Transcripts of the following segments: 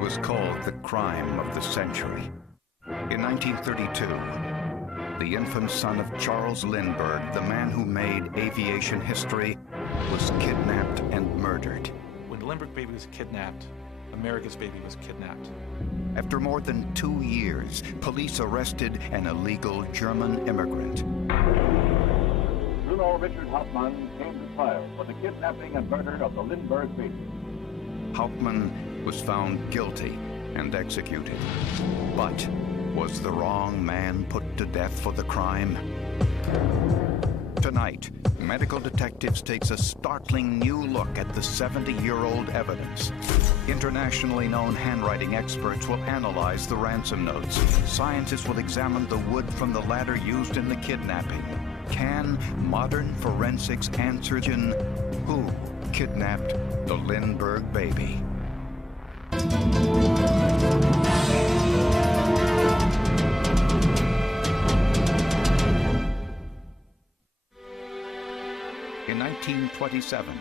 was called the crime of the century. In 1932, the infant son of Charles Lindbergh, the man who made aviation history, was kidnapped and murdered. When the Lindbergh baby was kidnapped, America's baby was kidnapped. After more than 2 years, police arrested an illegal German immigrant. Bruno Richard Hauptmann came to trial for the kidnapping and murder of the Lindbergh baby. Hauptmann was found guilty and executed. But was the wrong man put to death for the crime? Tonight, medical detectives takes a startling new look at the 70-year-old evidence. Internationally known handwriting experts will analyze the ransom notes. Scientists will examine the wood from the ladder used in the kidnapping. Can modern forensics answer who kidnapped the Lindbergh baby? In 1927,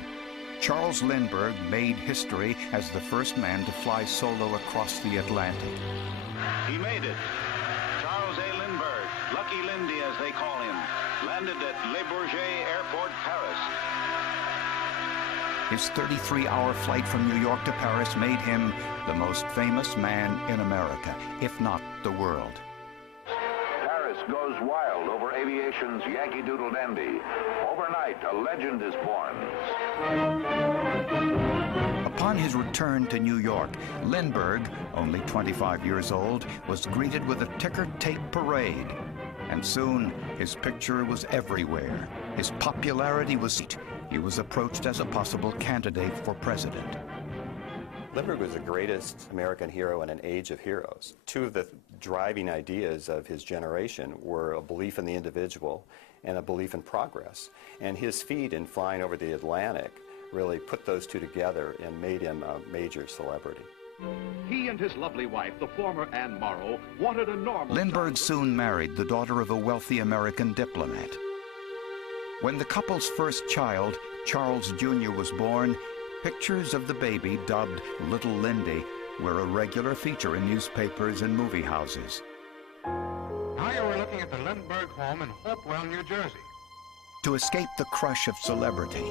Charles Lindbergh made history as the first man to fly solo across the Atlantic. He made it. Charles A. Lindbergh, Lucky Lindy as they call him, landed at Le Bourget Airport, Paris. His 33-hour flight from New York to Paris made him the most famous man in America, if not the world. Paris goes wild over aviation's Yankee Doodle Dandy. Overnight, a legend is born. Upon his return to New York, Lindbergh, only 25 years old, was greeted with a ticker-tape parade. And soon, his picture was everywhere. His popularity was... He was approached as a possible candidate for president. Lindbergh was the greatest American hero in an age of heroes. Two of the driving ideas of his generation were a belief in the individual and a belief in progress. And his feat in flying over the Atlantic really put those two together and made him a major celebrity. He and his lovely wife, the former Anne Morrow, wanted a normal... Lindbergh soon married the daughter of a wealthy American diplomat. When the couple's first child, Charles Jr., was born, pictures of the baby, dubbed Little Lindy, were a regular feature in newspapers and movie houses. Now you were looking at the Lindbergh home in Hopewell, New Jersey. To escape the crush of celebrity,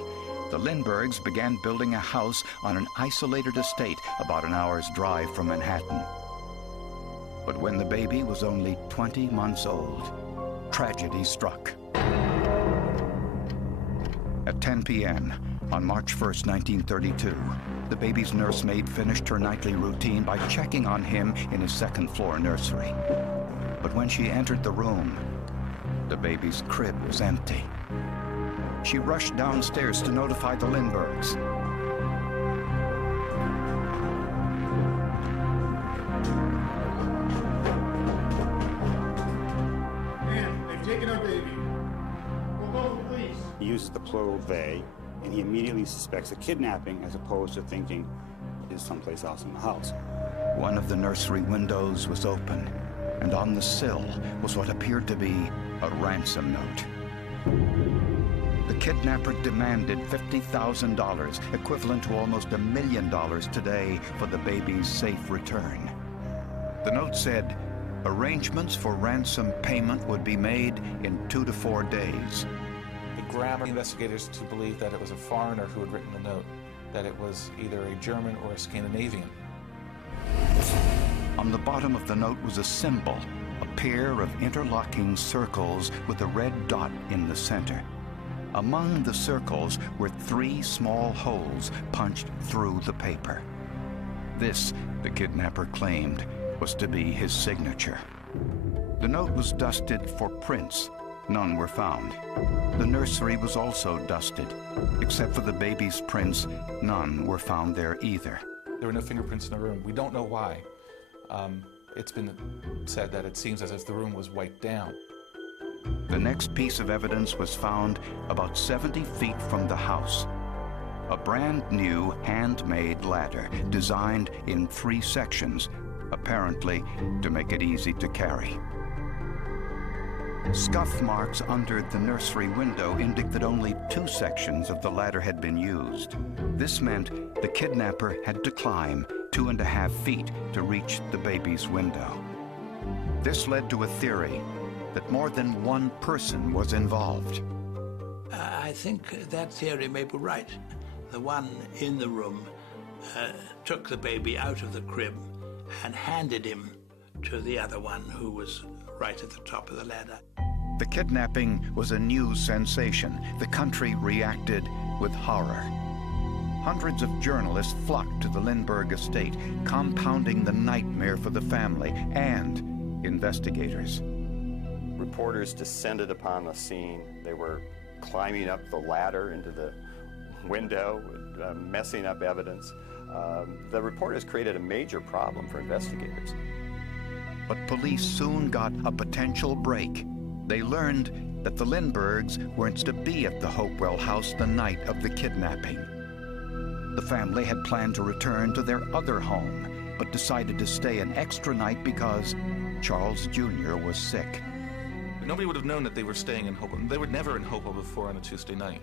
the Lindberghs began building a house on an isolated estate about an hour's drive from Manhattan. But when the baby was only 20 months old, tragedy struck. At 10 p.m. on March 1st, 1932, the baby's nursemaid finished her nightly routine by checking on him in his second-floor nursery. But when she entered the room, the baby's crib was empty. She rushed downstairs to notify the Lindberghs. Man, they've taken our baby. We'll call the police. He uses the plural they, and he immediately suspects a kidnapping as opposed to thinking it is someplace else in the house. One of the nursery windows was open, and on the sill was what appeared to be a ransom note. The kidnapper demanded $50,000, equivalent to almost $1 million today, for the baby's safe return. The note said, arrangements for ransom payment would be made in 2 to 4 days. The grammar investigators to believe that it was a foreigner who had written the note, that it was either a German or a Scandinavian. On the bottom of the note was a symbol, a pair of interlocking circles with a red dot in the center. Among the circles were 3 small holes punched through the paper. This, the kidnapper claimed, was to be his signature. The note was dusted for prints. None were found. The nursery was also dusted. Except for the baby's prints, none were found there either. There were no fingerprints in the room. We don't know why. It's been said that it seems as if the room was wiped down. The next piece of evidence was found about 70 feet from the house. A brand new handmade ladder designed in 3 sections, apparently to make it easy to carry. Scuff marks under the nursery window indicate that only 2 sections of the ladder had been used. This meant the kidnapper had to climb 2.5 feet to reach the baby's window. This led to a theory that more than one person was involved. I think that theory may be right. The one in the room took the baby out of the crib and handed him to the other one who was right at the top of the ladder. The kidnapping was a news sensation. The country reacted with horror. Hundreds of journalists flocked to the Lindbergh estate, compounding the nightmare for the family and investigators. Reporters descended upon the scene. They were climbing up the ladder into the window, messing up evidence. The reporters created a major problem for investigators. But police soon got a potential break. They learned that the Lindberghs weren't to be at the Hopewell house the night of the kidnapping. The family had planned to return to their other home, but decided to stay an extra night because Charles Jr. was sick. Nobody would have known that they were staying in Hopewell. They were never in Hopewell before on a Tuesday night.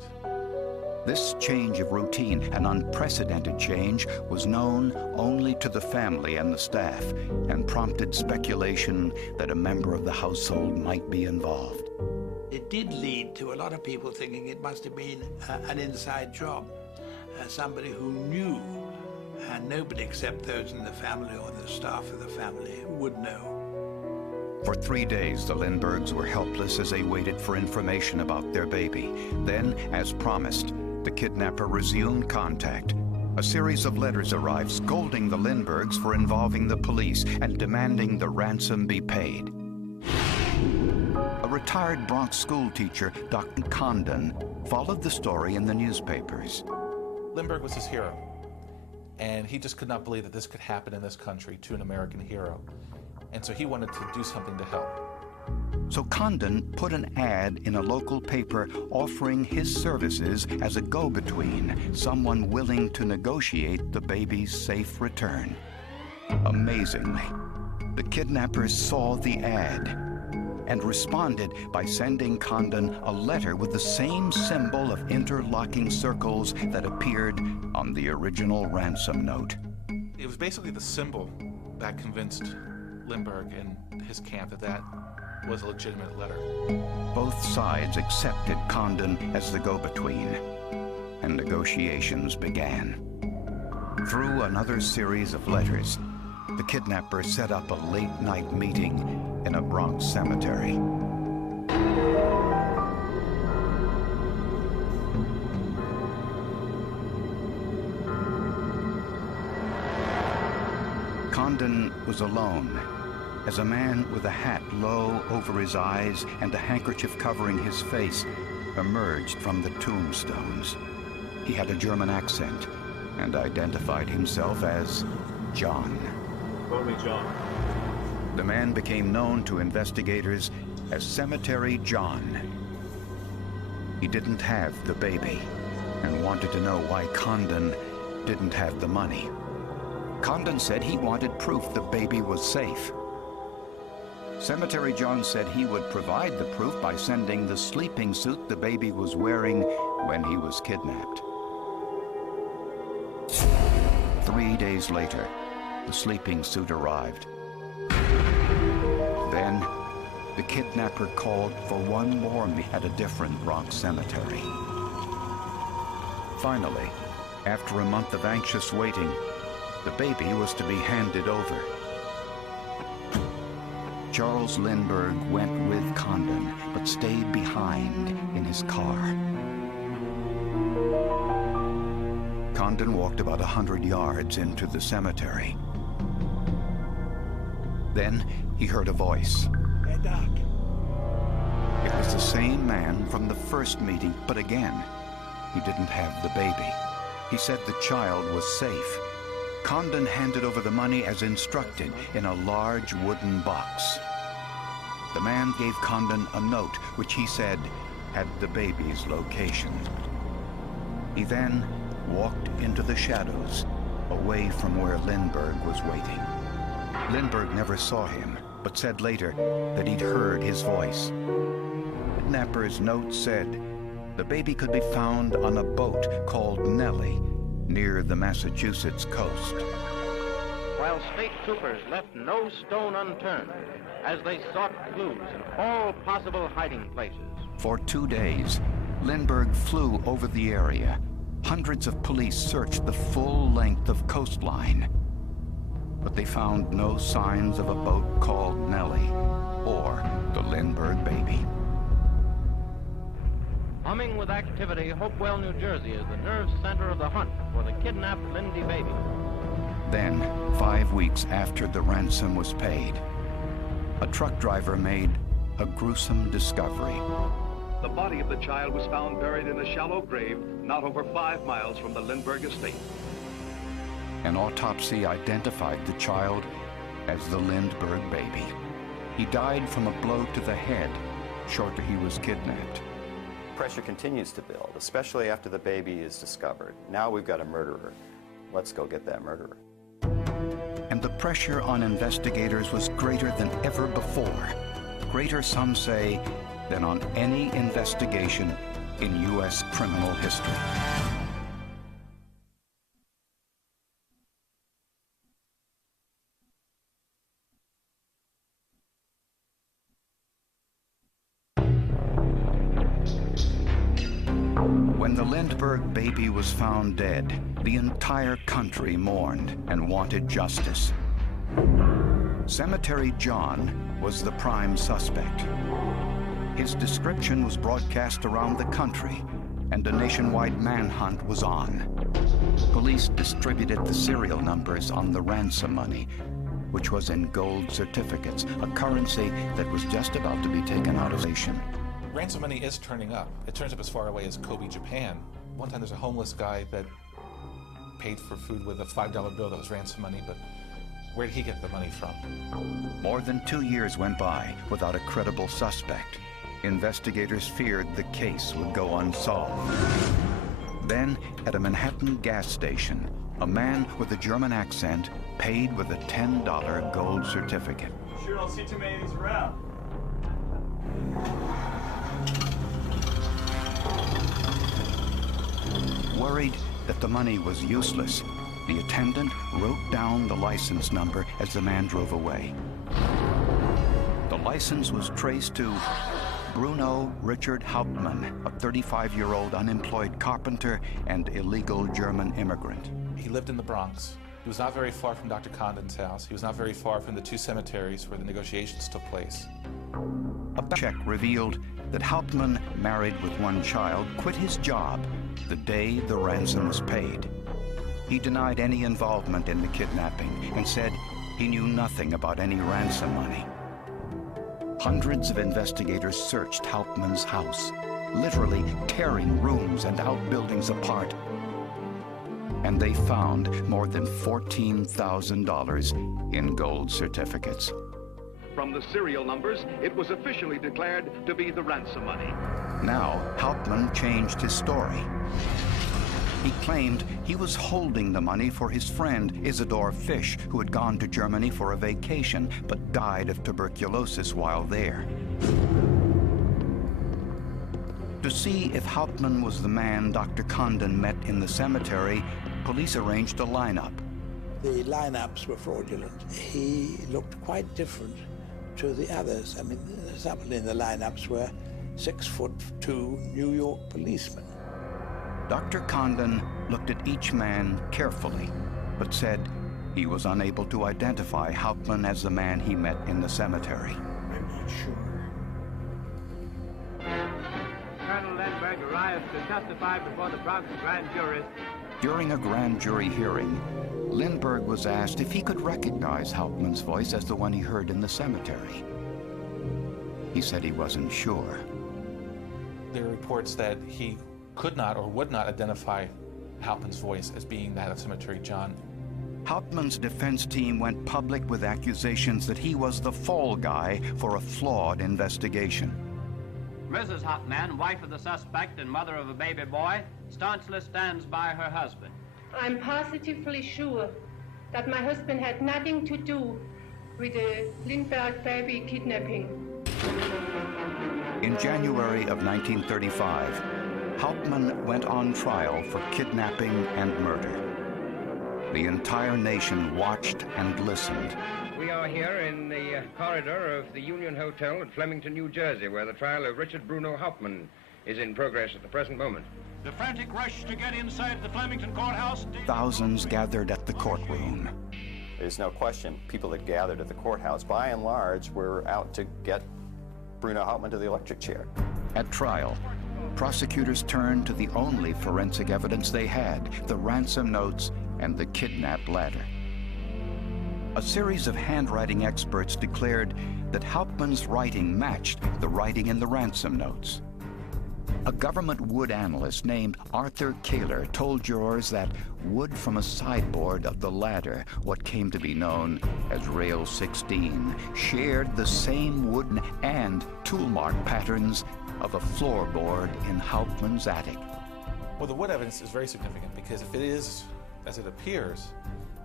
This change of routine, an unprecedented change, was known only to the family and the staff, and prompted speculation that a member of the household might be involved. It did lead to a lot of people thinking it must have been an inside job, somebody who knew, and nobody except those in the family or the staff of the family would know. For 3 days, the Lindberghs were helpless as they waited for information about their baby. Then, as promised, the kidnapper resumed contact. A series of letters arrived scolding the Lindberghs for involving the police and demanding the ransom be paid. A retired Bronx school teacher, Dr. Condon, followed the story in the newspapers. Lindbergh was his hero, and he just could not believe that this could happen in this country to an American hero. And so he wanted to do something to help. So Condon put an ad in a local paper offering his services as a go-between, someone willing to negotiate the baby's safe return. Amazingly, the kidnappers saw the ad and responded by sending Condon a letter with the same symbol of interlocking circles that appeared on the original ransom note. It was basically the symbol that convinced Lindbergh and his camp that was a legitimate letter. Both sides accepted Condon as the go-between, and negotiations began. Through another series of letters, the kidnapper set up a late-night meeting in a Bronx cemetery. Condon was alone, as a man with a hat low over his eyes and a handkerchief covering his face emerged from the tombstones. He had a German accent and identified himself as John. Call me John. The man became known to investigators as Cemetery John. He didn't have the baby and wanted to know why Condon didn't have the money. Condon said he wanted proof the baby was safe. Cemetery John said he would provide the proof by sending the sleeping suit the baby was wearing when he was kidnapped. 3 days later, the sleeping suit arrived. Then, the kidnapper called for one more meeting at a different Bronx cemetery. Finally, after a month of anxious waiting, the baby was to be handed over. Charles Lindbergh went with Condon, but stayed behind in his car. Condon walked about 100 yards into the cemetery. Then he heard a voice. Hey, Doc. It was the same man from the first meeting, but again, he didn't have the baby. He said the child was safe. Condon handed over the money as instructed in a large wooden box. The man gave Condon a note which he said had the baby's location. He then walked into the shadows, away from where Lindbergh was waiting. Lindbergh never saw him, but said later that he'd heard his voice. The kidnapper's note said the baby could be found on a boat called Nellie, near the Massachusetts coast. while state troopers left no stone unturned as they sought clues in all possible hiding places. For 2 days, Lindbergh flew over the area. Hundreds of police searched the full length of coastline, but they found no signs of a boat called Nellie or the Lindbergh baby. Humming with activity, Hopewell, New Jersey is the nerve center of the hunt for the kidnapped Lindy baby. Then, 5 weeks after the ransom was paid, a truck driver made a gruesome discovery. The body of the child was found buried in a shallow grave not over 5 miles from the Lindbergh estate. An autopsy identified the child as the Lindbergh baby. He died from a blow to the head shortly he was kidnapped. Pressure continues to build, especially after the baby is discovered. Now we've got a murderer. Let's go get that murderer. And the pressure on investigators was greater than ever before. Greater, some say, than on any investigation in U.S. criminal history. When the Lindbergh baby was found dead, the entire country mourned and wanted justice. Cemetery John was the prime suspect. His description was broadcast around the country, and a nationwide manhunt was on. Police distributed the serial numbers on the ransom money, which was in gold certificates, a currency that was just about to be taken out of nation. Ransom money is turning up. It turns up as far away as Kobe, Japan. One time there's a homeless guy that paid for food with a $5 bill that was ransom money, but where did he get the money from? More than 2 years went by without a credible suspect. Investigators feared the case would go unsolved. Then, at a Manhattan gas station, a man with a German accent paid with a $10 gold certificate. Sure don't see too many of these around. Worried that the money was useless, the attendant wrote down the license number as the man drove away. The license was traced to Bruno Richard Hauptmann, a 35-year-old unemployed carpenter and illegal German immigrant. He lived in the Bronx. He was not very far from Dr. Condon's house. He was not very far from the 2 cemeteries where the negotiations took place. A check revealed that Hauptmann, married with 1 child, quit his job the day the ransom was paid. He denied any involvement in the kidnapping and said he knew nothing about any ransom money. Hundreds of investigators searched Hauptmann's house, literally tearing rooms and outbuildings apart. And they found more than $14,000 in gold certificates. From the serial numbers, it was officially declared to be the ransom money. Now, Hauptmann changed his story. He claimed he was holding the money for his friend Isidor Fish, who had gone to Germany for a vacation but died of tuberculosis while there. To see if Hauptmann was the man Dr. Condon met in the cemetery, police arranged a lineup. The lineups were fraudulent. He looked quite different to the others. I mean, some in the lineups were 6'2" New York policemen. Dr. Condon looked at each man carefully, but said he was unable to identify Hauptmann as the man he met in the cemetery. I'm not sure. Colonel Lindbergh arrives to testify before the Bronx grand jury. During a grand jury hearing, Lindbergh was asked if he could recognize Hauptmann's voice as the one he heard in the cemetery. He said he wasn't sure. There are reports that he could not or would not identify Hauptmann's voice as being that of Cemetery John. Hauptmann's defense team went public with accusations that he was the fall guy for a flawed investigation. Mrs. Hauptmann, wife of the suspect and mother of a baby boy, staunchly stands by her husband. I'm positively sure that my husband had nothing to do with the Lindbergh baby kidnapping. In January of 1935, Hauptmann went on trial for kidnapping and murder. The entire nation watched and listened. We are here in the corridor of the Union Hotel at Flemington, New Jersey, where the trial of Richard Bruno Hauptmann is in progress at the present moment. The frantic rush to get inside the Flemington courthouse. Thousands gathered at the courtroom. There's no question people that gathered at the courthouse, by and large, were out to get Bruno Hauptmann to the electric chair. At trial, prosecutors turned to the only forensic evidence they had, the ransom notes and the kidnap ladder. A series of handwriting experts declared that Hauptmann's writing matched the writing in the ransom notes. A government wood analyst named Arthur Kaler told jurors that wood from a sideboard of the ladder, what came to be known as Rail 16, shared the same wooden and tool mark patterns of a floorboard in Hauptmann's attic. Well, the wood evidence is very significant because if it is as it appears,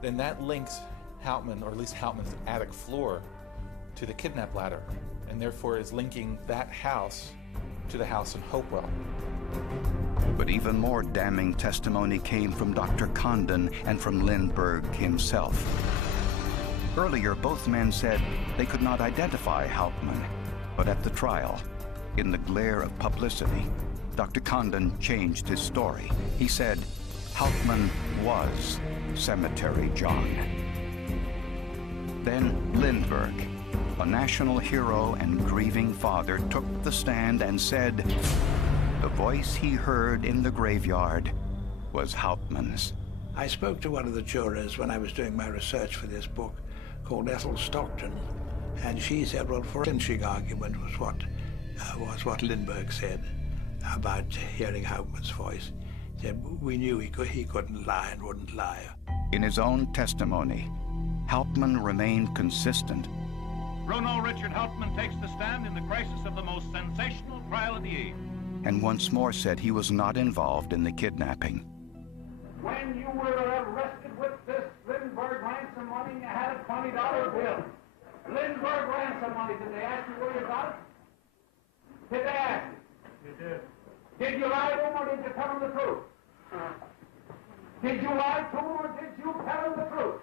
then that links Hauptmann, or at least Hauptmann's attic floor, to the kidnap ladder, and therefore is linking that house to the house in Hopewell. But even more damning testimony came from Dr. Condon and from Lindbergh himself. Earlier, both men said they could not identify Hauptmann, but at the trial, in the glare of publicity, Dr. Condon changed his story. He said Hauptmann was Cemetery John. Then Lindbergh, a national hero and grieving father, took the stand and said the voice he heard in the graveyard was Hauptmann's. I spoke to one of the jurors when I was doing my research for this book, called Ethel Stockton, and she said, well, forensic argument was what Lindbergh said about hearing Hauptmann's voice. He said, we knew he couldn't lie and wouldn't lie. In his own testimony, Hauptmann remained consistent. Bruno Richard Hauptmann takes the stand in the crisis of the most sensational trial of the age. And once more said he was not involved in the kidnapping. When you were arrested with this Lindbergh ransom money, you had a $20 bill. Lindbergh ransom money, did they ask you where you got it? Did they ask you? You did. Did you lie to them or did you tell them the truth? Did you lie to them or did you tell them the truth?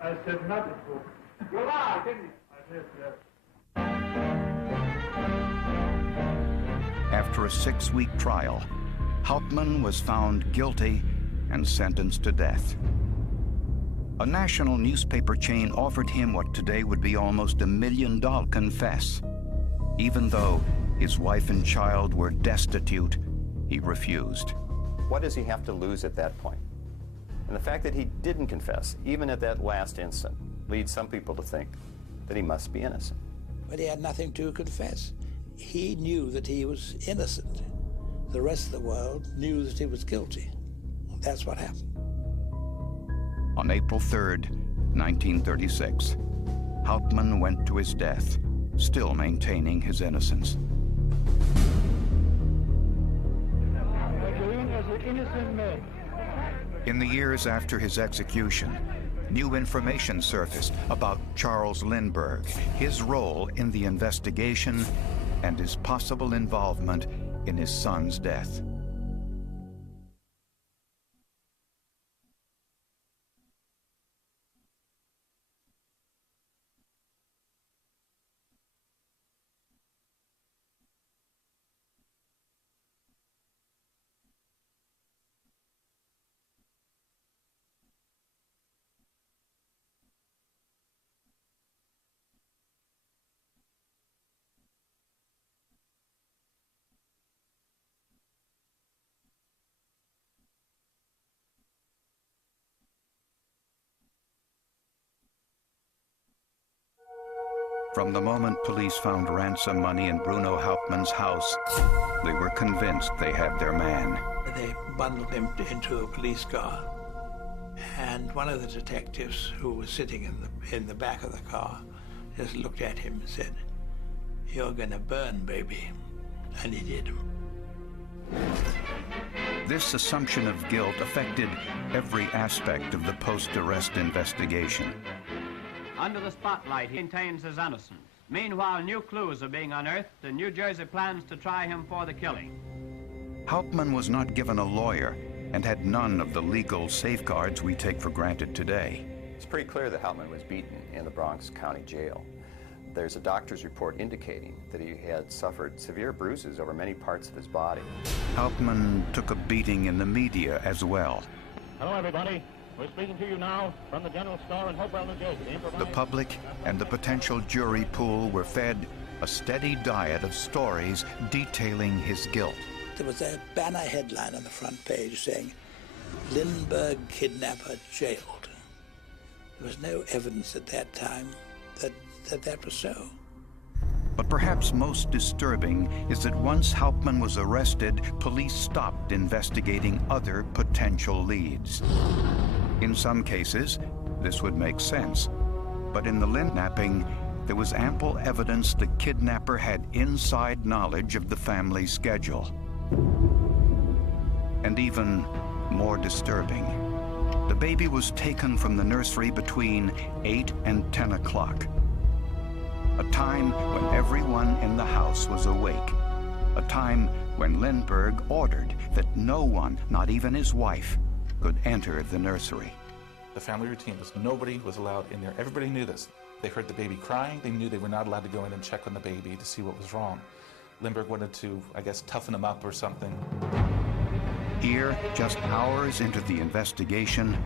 I said not the truth. You lied, didn't you? I did, yes. After a 6-week trial, Hauptmann was found guilty and sentenced to death. A national newspaper chain offered him what today would be almost $1 million to confess. Even though his wife and child were destitute, he refused. What does he have to lose at that point? And the fact that he didn't confess, even at that last instant, leads some people to think that he must be innocent. But he had nothing to confess. He knew that he was innocent. The rest of the world knew that he was guilty. That's what happened. On April 3rd, 1936, Hauptmann went to his death, still maintaining his innocence. In the years after his execution, new information surfaced about Charles Lindbergh, his role in the investigation, and his possible involvement in his son's death. From the moment police found ransom money in Bruno Hauptmann's house, they were convinced they had their man. They bundled him into a police car, and one of the detectives who was sitting in the back of the car just looked at him and said, "You're gonna burn, baby." And he did. This assumption of guilt affected every aspect of the post-arrest investigation. Under the spotlight, he maintains his innocence. Meanwhile, new clues are being unearthed, and New Jersey plans to try him for the killing. Hauptmann was not given a lawyer, and had none of the legal safeguards we take for granted today. It's pretty clear that Hauptmann was beaten in the Bronx County Jail. There's a doctor's report indicating that he had suffered severe bruises over many parts of his body. Hauptmann took a beating in the media as well. Hello, everybody. We're speaking to you now from the general store in Hopewell, New Jersey. The public and the potential jury pool were fed a steady diet of stories detailing his guilt. There was a banner headline on the front page saying, "Lindbergh kidnapper jailed." There was no evidence at that time that was so. But perhaps most disturbing is that once Hauptmann was arrested, police stopped investigating other potential leads. In some cases, this would make sense. But in the kidnapping, there was ample evidence the kidnapper had inside knowledge of the family's schedule. And even more disturbing, the baby was taken from the nursery between 8 and 10 o'clock. A time when everyone in the house was awake. A time when Lindbergh ordered that no one, not even his wife, could enter the nursery. The family routine was nobody was allowed in there. Everybody knew this. They heard the baby crying. They knew they were not allowed to go in and check on the baby to see what was wrong. Lindbergh wanted to, I guess, toughen him up or something. Here, just hours into the investigation,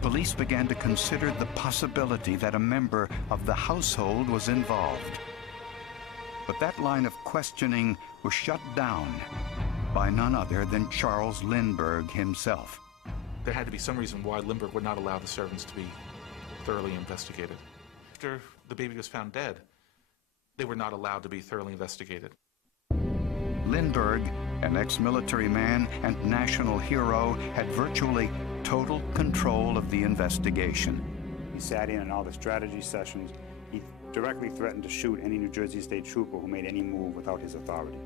police began to consider the possibility that a member of the household was involved. But that line of questioning was shut down by none other than Charles Lindbergh himself. There had to be some reason why Lindbergh would not allow the servants to be thoroughly investigated. After the baby was found dead, they were not allowed to be thoroughly investigated. Lindbergh, an ex-military man and national hero, had virtually total control of the investigation. He sat in on all the strategy sessions. He directly threatened to shoot any New Jersey state trooper who made any move without his authority.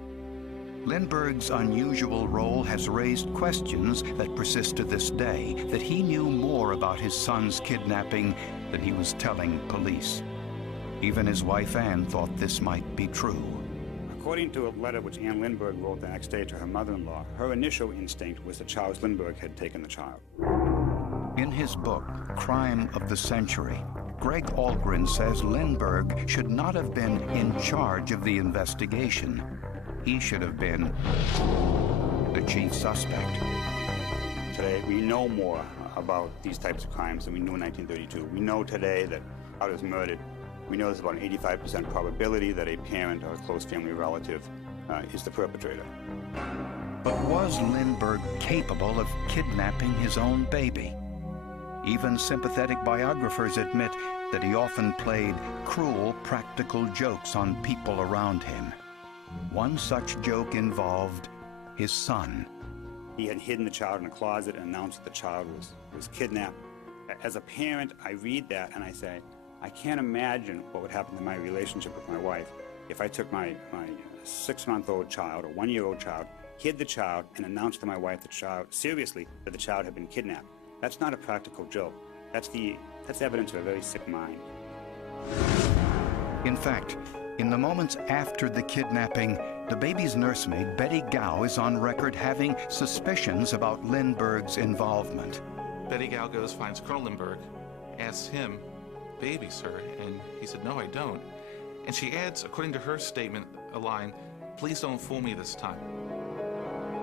Lindbergh's unusual role has raised questions that persist to this day, that he knew more about his son's kidnapping than he was telling police. Even his wife Anne thought this might be true. According to a letter which Anne Lindbergh wrote the next day to her mother-in-law, her initial instinct was that Charles Lindbergh had taken the child. In his book, Crime of the Century, Greg Algren says Lindbergh should not have been in charge of the investigation. He should have been the chief suspect. Today, we know more about these types of crimes than we knew in 1932. We know today that child is murdered. We know there's about an 85% probability that a parent or a close family relative is the perpetrator. But was Lindbergh capable of kidnapping his own baby? Even sympathetic biographers admit that he often played cruel practical jokes on people around him. One such joke involved his son. He had hidden the child in a closet and announced that the child was kidnapped. As a parent, I read that and I say, I can't imagine what would happen to my relationship with my wife if I took my 6-month-old child or 1-year-old child, hid the child, and announced to my wife seriously that the child had been kidnapped. That's not a practical joke. That's evidence of a very sick mind. In fact, in the moments after the kidnapping, the baby's nursemaid, Betty Gow, is on record having suspicions about Lindbergh's involvement. Betty Gow goes, finds Colonel Lindbergh, asks him, "Baby, sir?" And he said, "No, I don't." And she adds, according to her statement, a line, "Please don't fool me this time."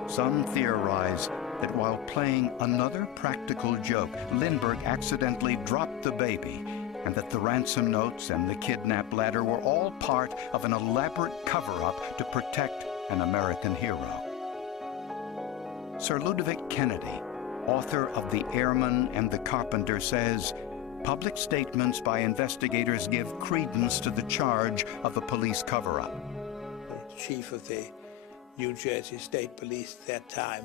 Some theorize that while playing another practical joke, Lindbergh accidentally dropped the baby, and that the ransom notes and the kidnap ladder were all part of an elaborate cover-up to protect an American hero. Sir Ludovic Kennedy, author of The Airman and the Carpenter, says, public statements by investigators give credence to the charge of a police cover-up. The chief of the New Jersey State Police at that time,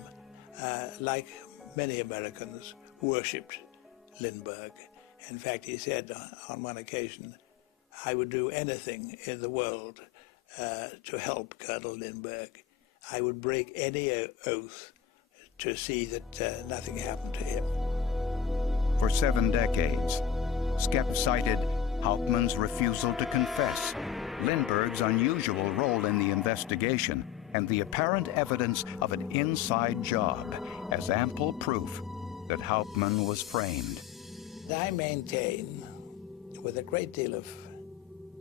like many Americans, worshipped Lindbergh. In fact, he said on one occasion, "I would do anything in the world to help Colonel Lindbergh. I would break any oath to see that nothing happened to him." For 7 decades, Skep cited Hauptmann's refusal to confess, Lindbergh's unusual role in the investigation, and the apparent evidence of an inside job as ample proof that Hauptmann was framed. I maintain, with a great deal of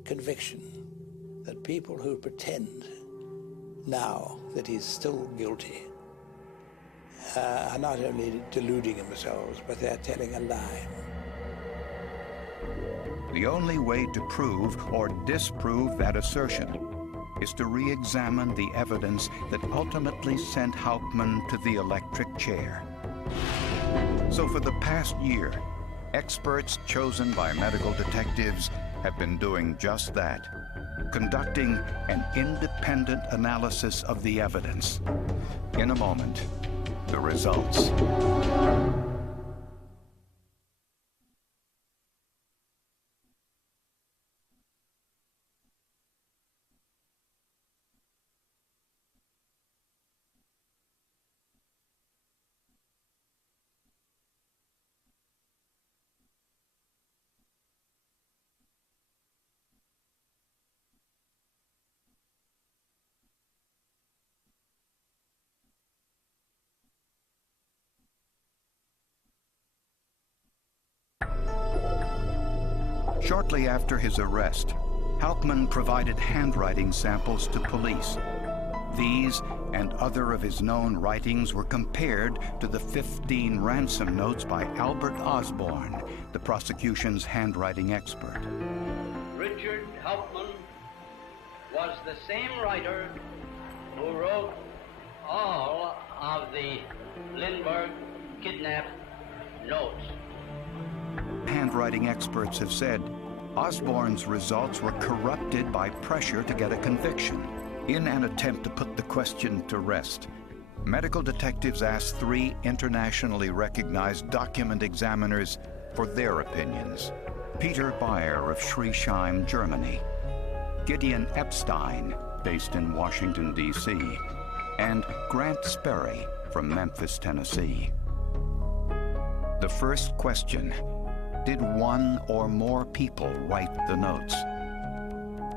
conviction, that people who pretend now that he's still guilty are not only deluding themselves, but they're telling a lie. The only way to prove or disprove that assertion is to re-examine the evidence that ultimately sent Hauptmann to the electric chair. So for the past year, experts chosen by medical detectives have been doing just that, conducting an independent analysis of the evidence. In a moment, the results. Shortly after his arrest, Hauptmann provided handwriting samples to police. These and other of his known writings were compared to the 15 ransom notes by Albert Osborne, the prosecution's handwriting expert. Richard Hauptmann was the same writer who wrote all of the Lindbergh kidnap notes. Handwriting experts have said Osborne's results were corrupted by pressure to get a conviction. In an attempt to put the question to rest, medical detectives asked 3 internationally recognized document examiners for their opinions. Peter Bayer of Schriesheim, Germany, Gideon Epstein, based in Washington, D.C., and Grant Sperry from Memphis, Tennessee. The first question: did one or more people write the notes?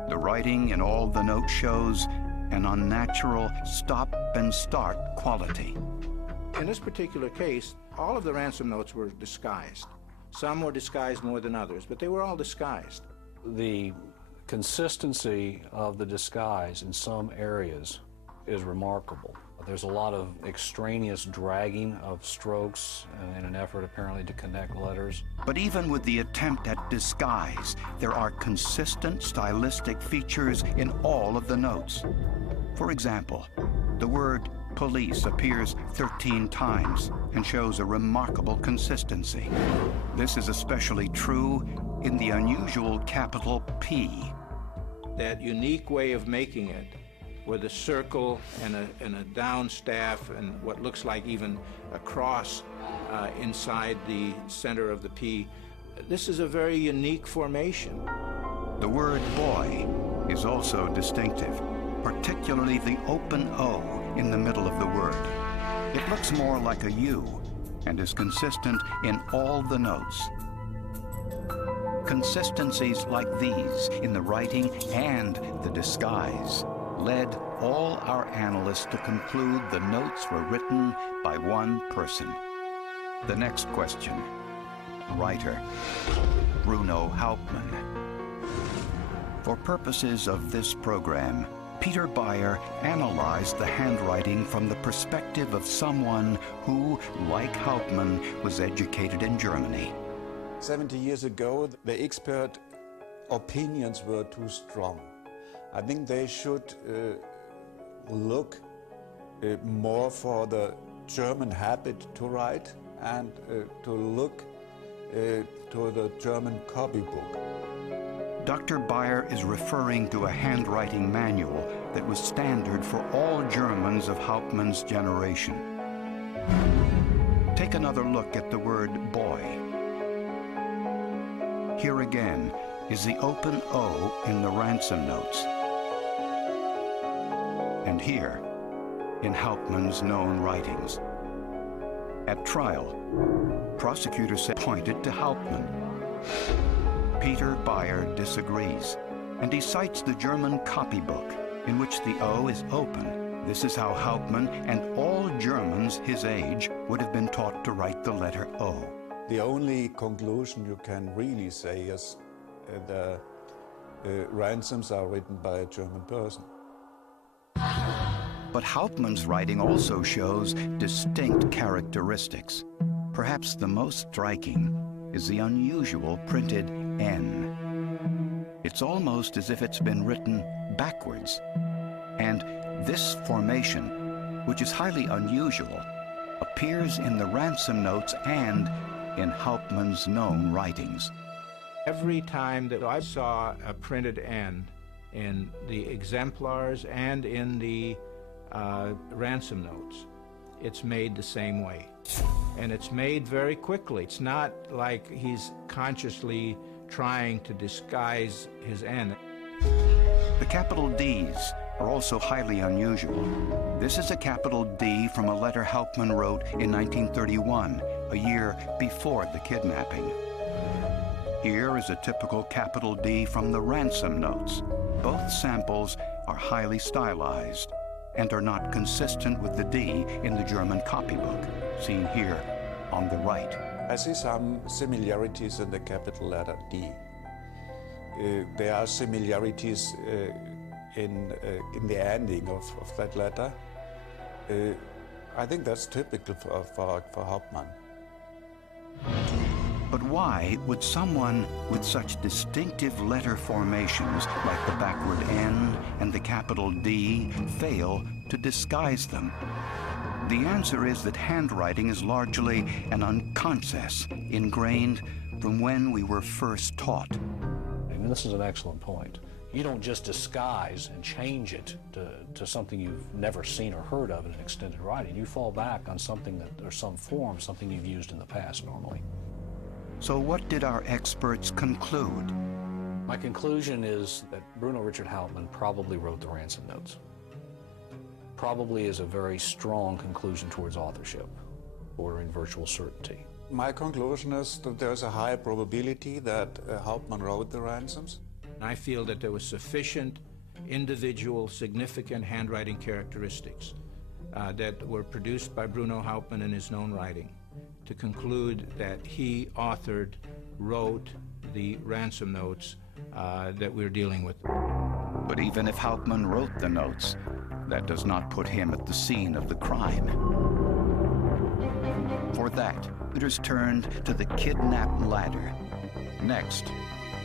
The writing in all the notes shows an unnatural stop-and-start quality. In this particular case, all of the ransom notes were disguised. Some were disguised more than others, but they were all disguised. The consistency of the disguise in some areas is remarkable. There's a lot of extraneous dragging of strokes in an effort apparently to connect letters. But even with the attempt at disguise, there are consistent stylistic features in all of the notes. For example, the word police appears 13 times and shows a remarkable consistency. This is especially true in the unusual capital P. That unique way of making it, with a circle and a down staff and what looks like even a cross inside the center of the P. This is a very unique formation. The word boy is also distinctive, particularly the open O in the middle of the word. It looks more like a U and is consistent in all the notes. Consistencies like these in the writing and the disguise led all our analysts to conclude the notes were written by one person. The next question: writer, Bruno Hauptmann. For purposes of this program, Peter Bayer analyzed the handwriting from the perspective of someone who, like Hauptmann, was educated in Germany. 70 years ago, the expert opinions were too strong. I think they should look more for the German habit to write and to look to the German copybook. Dr. Bayer is referring to a handwriting manual that was standard for all Germans of Hauptmann's generation. Take another look at the word boy. Here again is the open O in the ransom notes. And here, in Hauptmann's known writings. At trial, prosecutors pointed to Hauptmann. Peter Bayer disagrees, and he cites the German copybook, in which the O is open This is how Hauptmann and all Germans his age would have been taught to write the letter O. The only conclusion you can really say is the ransoms are written by a German person. But Hauptmann's writing also shows distinct characteristics. Perhaps the most striking is the unusual printed N. It's almost as if it's been written backwards. And this formation, which is highly unusual, appears in the ransom notes and in Hauptmann's known writings. Every time that I saw a printed N in the exemplars and in the ransom notes, it's made the same way. And it's made very quickly. It's not like he's consciously trying to disguise his N. The capital Ds are also highly unusual. This is a capital D from a letter Hauptmann wrote in 1931, a year before the kidnapping. Here is a typical capital D from the ransom notes. Both samples are highly stylized and are not consistent with the D in the German copybook, seen here on the right. I see some similarities in the capital letter D. There are similarities in the ending of that letter. I think that's typical for Hauptmann. But why would someone with such distinctive letter formations like the backward N and the capital D fail to disguise them? The answer is that handwriting is largely an unconscious, ingrained from when we were first taught. And this is an excellent point. You don't just disguise and change it to something you've never seen or heard of in an extended writing. You fall back on something that, or some form, something you've used in the past normally. So what did our experts conclude? My conclusion is that Bruno Richard Hauptmann probably wrote the ransom notes. Probably is a very strong conclusion towards authorship, bordering virtual certainty. My conclusion is that there's a high probability that Hauptmann wrote the ransoms. I feel that there was sufficient individual significant handwriting characteristics that were produced by Bruno Hauptmann in his known writing to conclude that he authored, wrote the ransom notes that we're dealing with. But even if Hauptmann wrote the notes, that does not put him at the scene of the crime. For that, readers turned to the kidnap ladder. Next,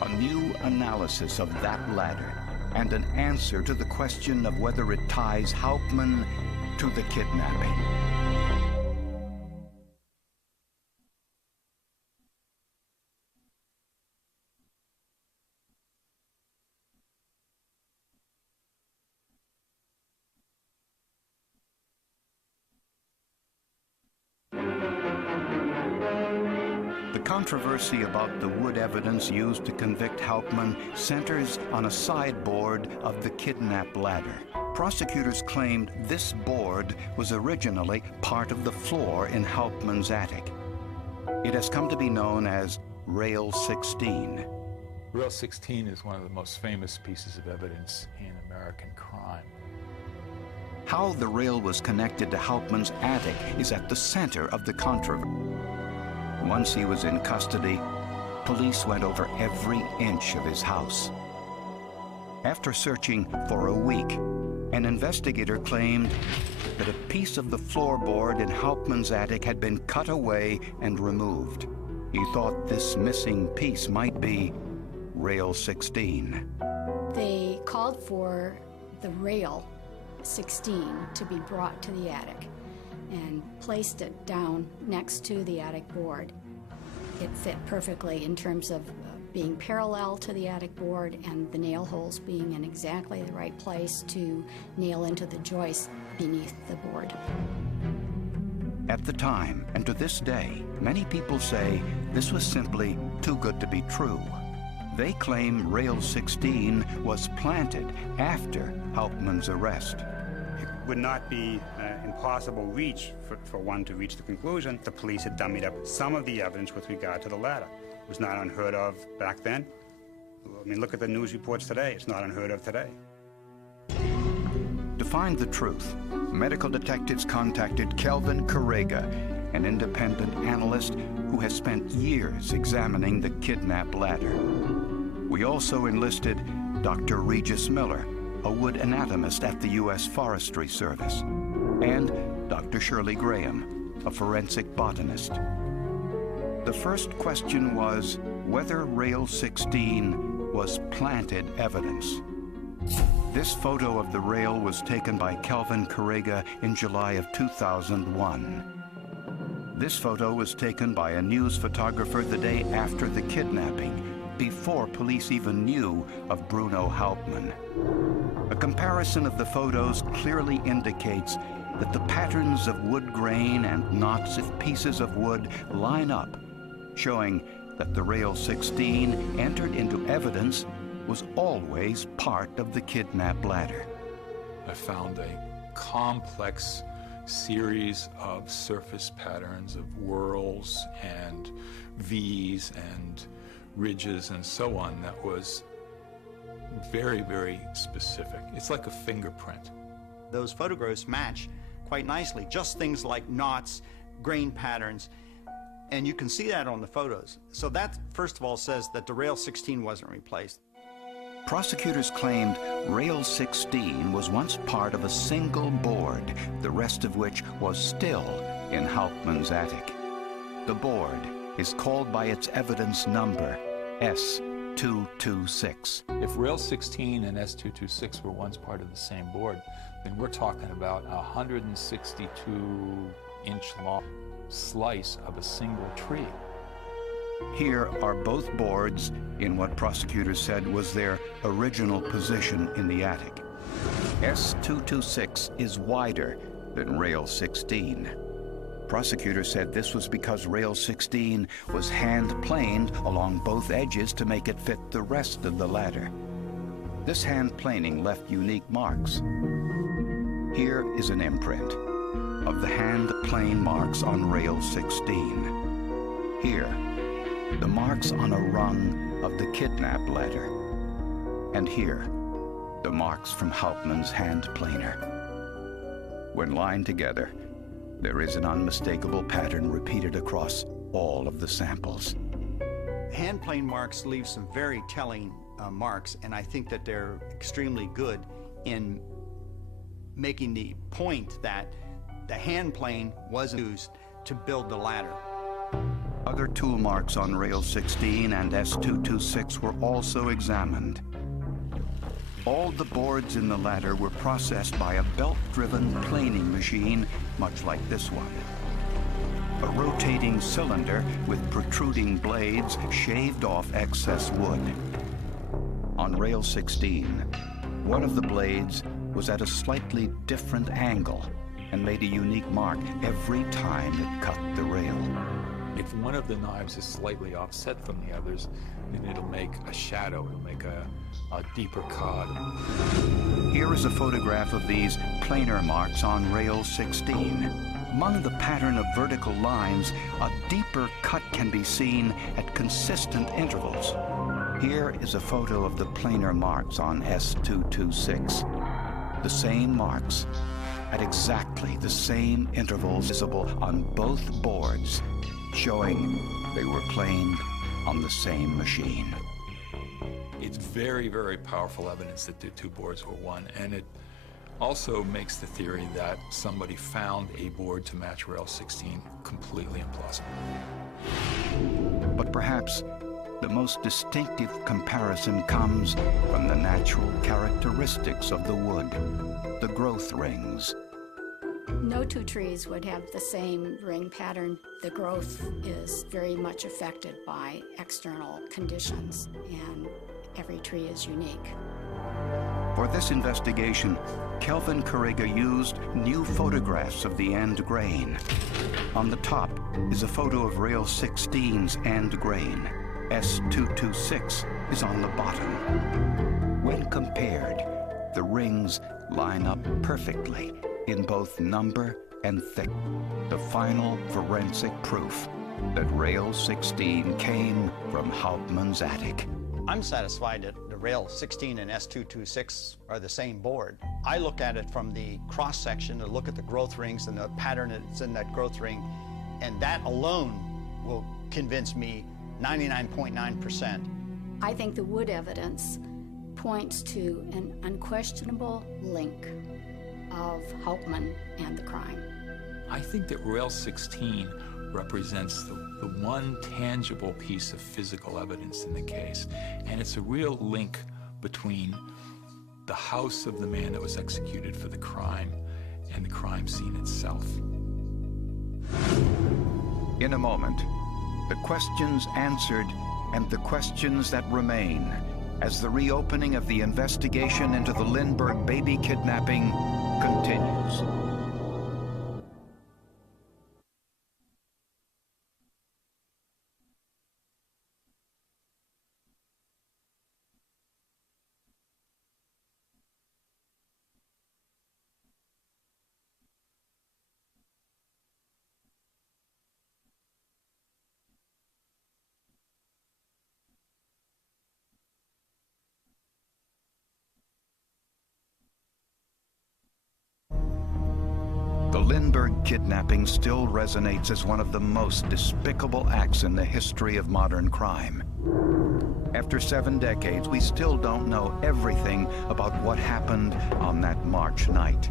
a new analysis of that ladder and an answer to the question of whether it ties Hauptmann to the kidnapping. The controversy about the wood evidence used to convict Hauptmann centers on a sideboard of the kidnap ladder. Prosecutors claimed this board was originally part of the floor in Hauptmann's attic. It has come to be known as Rail 16. Rail 16 is one of the most famous pieces of evidence in American crime. How the rail was connected to Hauptmann's attic is at the center of the controversy. Once he was in custody, police went over every inch of his house. After searching for a week, an investigator claimed that a piece of the floorboard in Hauptmann's attic had been cut away and removed. He thought this missing piece might be Rail 16. They called for the Rail 16 to be brought to the attic and placed it down next to the attic board. It fit perfectly in terms of being parallel to the attic board and the nail holes being in exactly the right place to nail into the joist beneath the board. At the time, and to this day, many people say this was simply too good to be true. They claim Rail 16 was planted after Hauptmann's arrest. Would not be impossible reach for one to reach the conclusion the police had dummied up some of the evidence with regard to the ladder. It was not unheard of back then. I mean, look at the news reports today. It's not unheard of today. To find the truth, medical detectives contacted Kelvin Correga, an independent analyst who has spent years examining the kidnap ladder. We also enlisted Dr. Regis Miller, a wood anatomist at the U.S. Forestry Service, and Dr. Shirley Graham, a forensic botanist. The first question was whether rail 16 was planted evidence. This photo of the rail was taken by Kelvin Correga in July of 2001. This photo was taken by a news photographer the day after the kidnapping, before police even knew of Bruno Hauptmann. A comparison of the photos clearly indicates that the patterns of wood grain and knots of pieces of wood line up, showing that the rail 16 entered into evidence was always part of the kidnap ladder. I found a complex series of surface patterns of whorls and V's and ridges and so on that was very, very specific. It's like a fingerprint. Those photographs match quite nicely, just things like knots, grain patterns, and you can see that on the photos. So that, first of all, says that the rail 16 wasn't replaced. Prosecutors claimed rail 16 was once part of a single board, the rest of which was still in Hauptmann's attic. The board is called by its evidence number, S226. If rail 16 and S226 were once part of the same board, then we're talking about a 162-inch long slice of a single tree. Here are both boards in what prosecutors said was their original position in the attic. S226 is wider than rail 16. Prosecutors said this was because rail 16 was hand-planed along both edges to make it fit the rest of the ladder. This hand-planing left unique marks. Here is an imprint of the hand-plane marks on rail 16. Here, the marks on a rung of the kidnap ladder. And here, the marks from Hauptmann's hand planer. When lined together, there is an unmistakable pattern repeated across all of the samples. Hand plane marks leave some very telling marks, and I think that they're extremely good in making the point that the hand plane was used to build the ladder. Other tool marks on rail 16 and S226 were also examined. All the boards in the ladder were processed by a belt-driven planing machine, much like this one. A rotating cylinder with protruding blades shaved off excess wood. On rail 16, one of the blades was at a slightly different angle and made a unique mark every time it cut the rail. If one of the knives is slightly offset from the others, then it'll make a shadow, it'll make a deeper cut. Here is a photograph of these planar marks on rail 16. Among the pattern of vertical lines, a deeper cut can be seen at consistent intervals. Here is a photo of the planar marks on S226. The same marks at exactly the same intervals visible on both boards, showing they were planed on the same machine. It's very, very powerful evidence that the two boards were one, and it also makes the theory that somebody found a board to match rail 16 completely implausible. But perhaps the most distinctive comparison comes from the natural characteristics of the wood, the growth rings. No two trees would have the same ring pattern. The growth is very much affected by external conditions, and every tree is unique. For this investigation, Kelvin Correga used new photographs of the end grain. On the top is a photo of rail 16's end grain. S226 is on the bottom. When compared, the rings line up perfectly in both number and thick, the final forensic proof that rail 16 came from Hauptmann's attic. I'm satisfied that the rail 16 and S226 are the same board. I look at it from the cross-section to look at the growth rings and the pattern that's in that growth ring, and that alone will convince me 99.9%. I think the wood evidence points to an unquestionable link of Hauptmann and the crime. I think that rail 16 represents the one tangible piece of physical evidence in the case, and it's a real link between the house of the man that was executed for the crime and the crime scene itself. In a moment, the questions answered and the questions that remain as the reopening of the investigation into the Lindbergh baby kidnapping continues. The Lindbergh kidnapping still resonates as one of the most despicable acts in the history of modern crime. After 7 decades, we still don't know everything about what happened on that March night.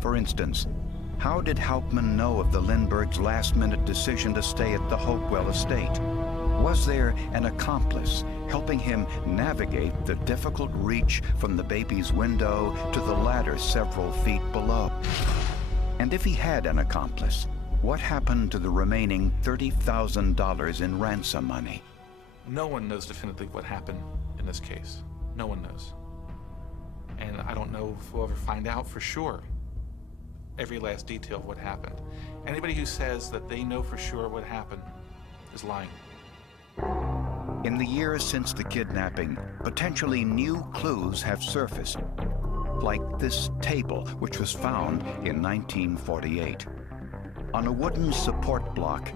For instance, how did Hauptmann know of the Lindberghs' last-minute decision to stay at the Hopewell estate? Was there an accomplice helping him navigate the difficult reach from the baby's window to the ladder several feet below? And if he had an accomplice, what happened to the remaining $30,000 in ransom money? No one knows definitively what happened in this case. No one knows. And I don't know if we'll ever find out for sure every last detail of what happened. Anybody who says that they know for sure what happened is lying. In the years since the kidnapping, potentially new clues have surfaced, like this table, which was found in 1948. On a wooden support block,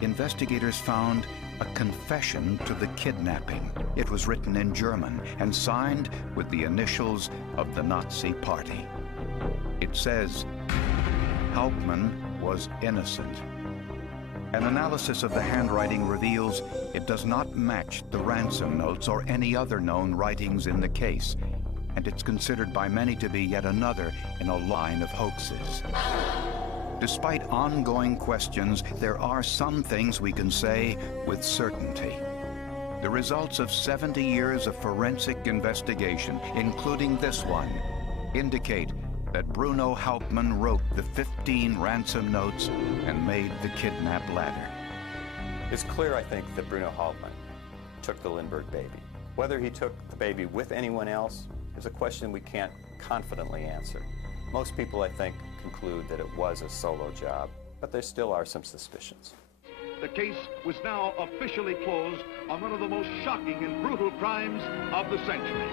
investigators found a confession to the kidnapping. It was written in German and signed with the initials of the Nazi Party. It says, Hauptmann was innocent. An analysis of the handwriting reveals it does not match the ransom notes or any other known writings in the case, and it's considered by many to be yet another in a line of hoaxes. Despite ongoing questions, there are some things we can say with certainty. The results of 70 years of forensic investigation, including this one, indicate that Bruno Hauptmann wrote the 15 ransom notes and made the kidnap ladder. It's clear, I think, that Bruno Hauptmann took the Lindbergh baby. Whether he took the baby with anyone else is a question we can't confidently answer. Most people, I think, conclude that it was a solo job, but there still are some suspicions. The case was now officially closed on one of the most shocking and brutal crimes of the century.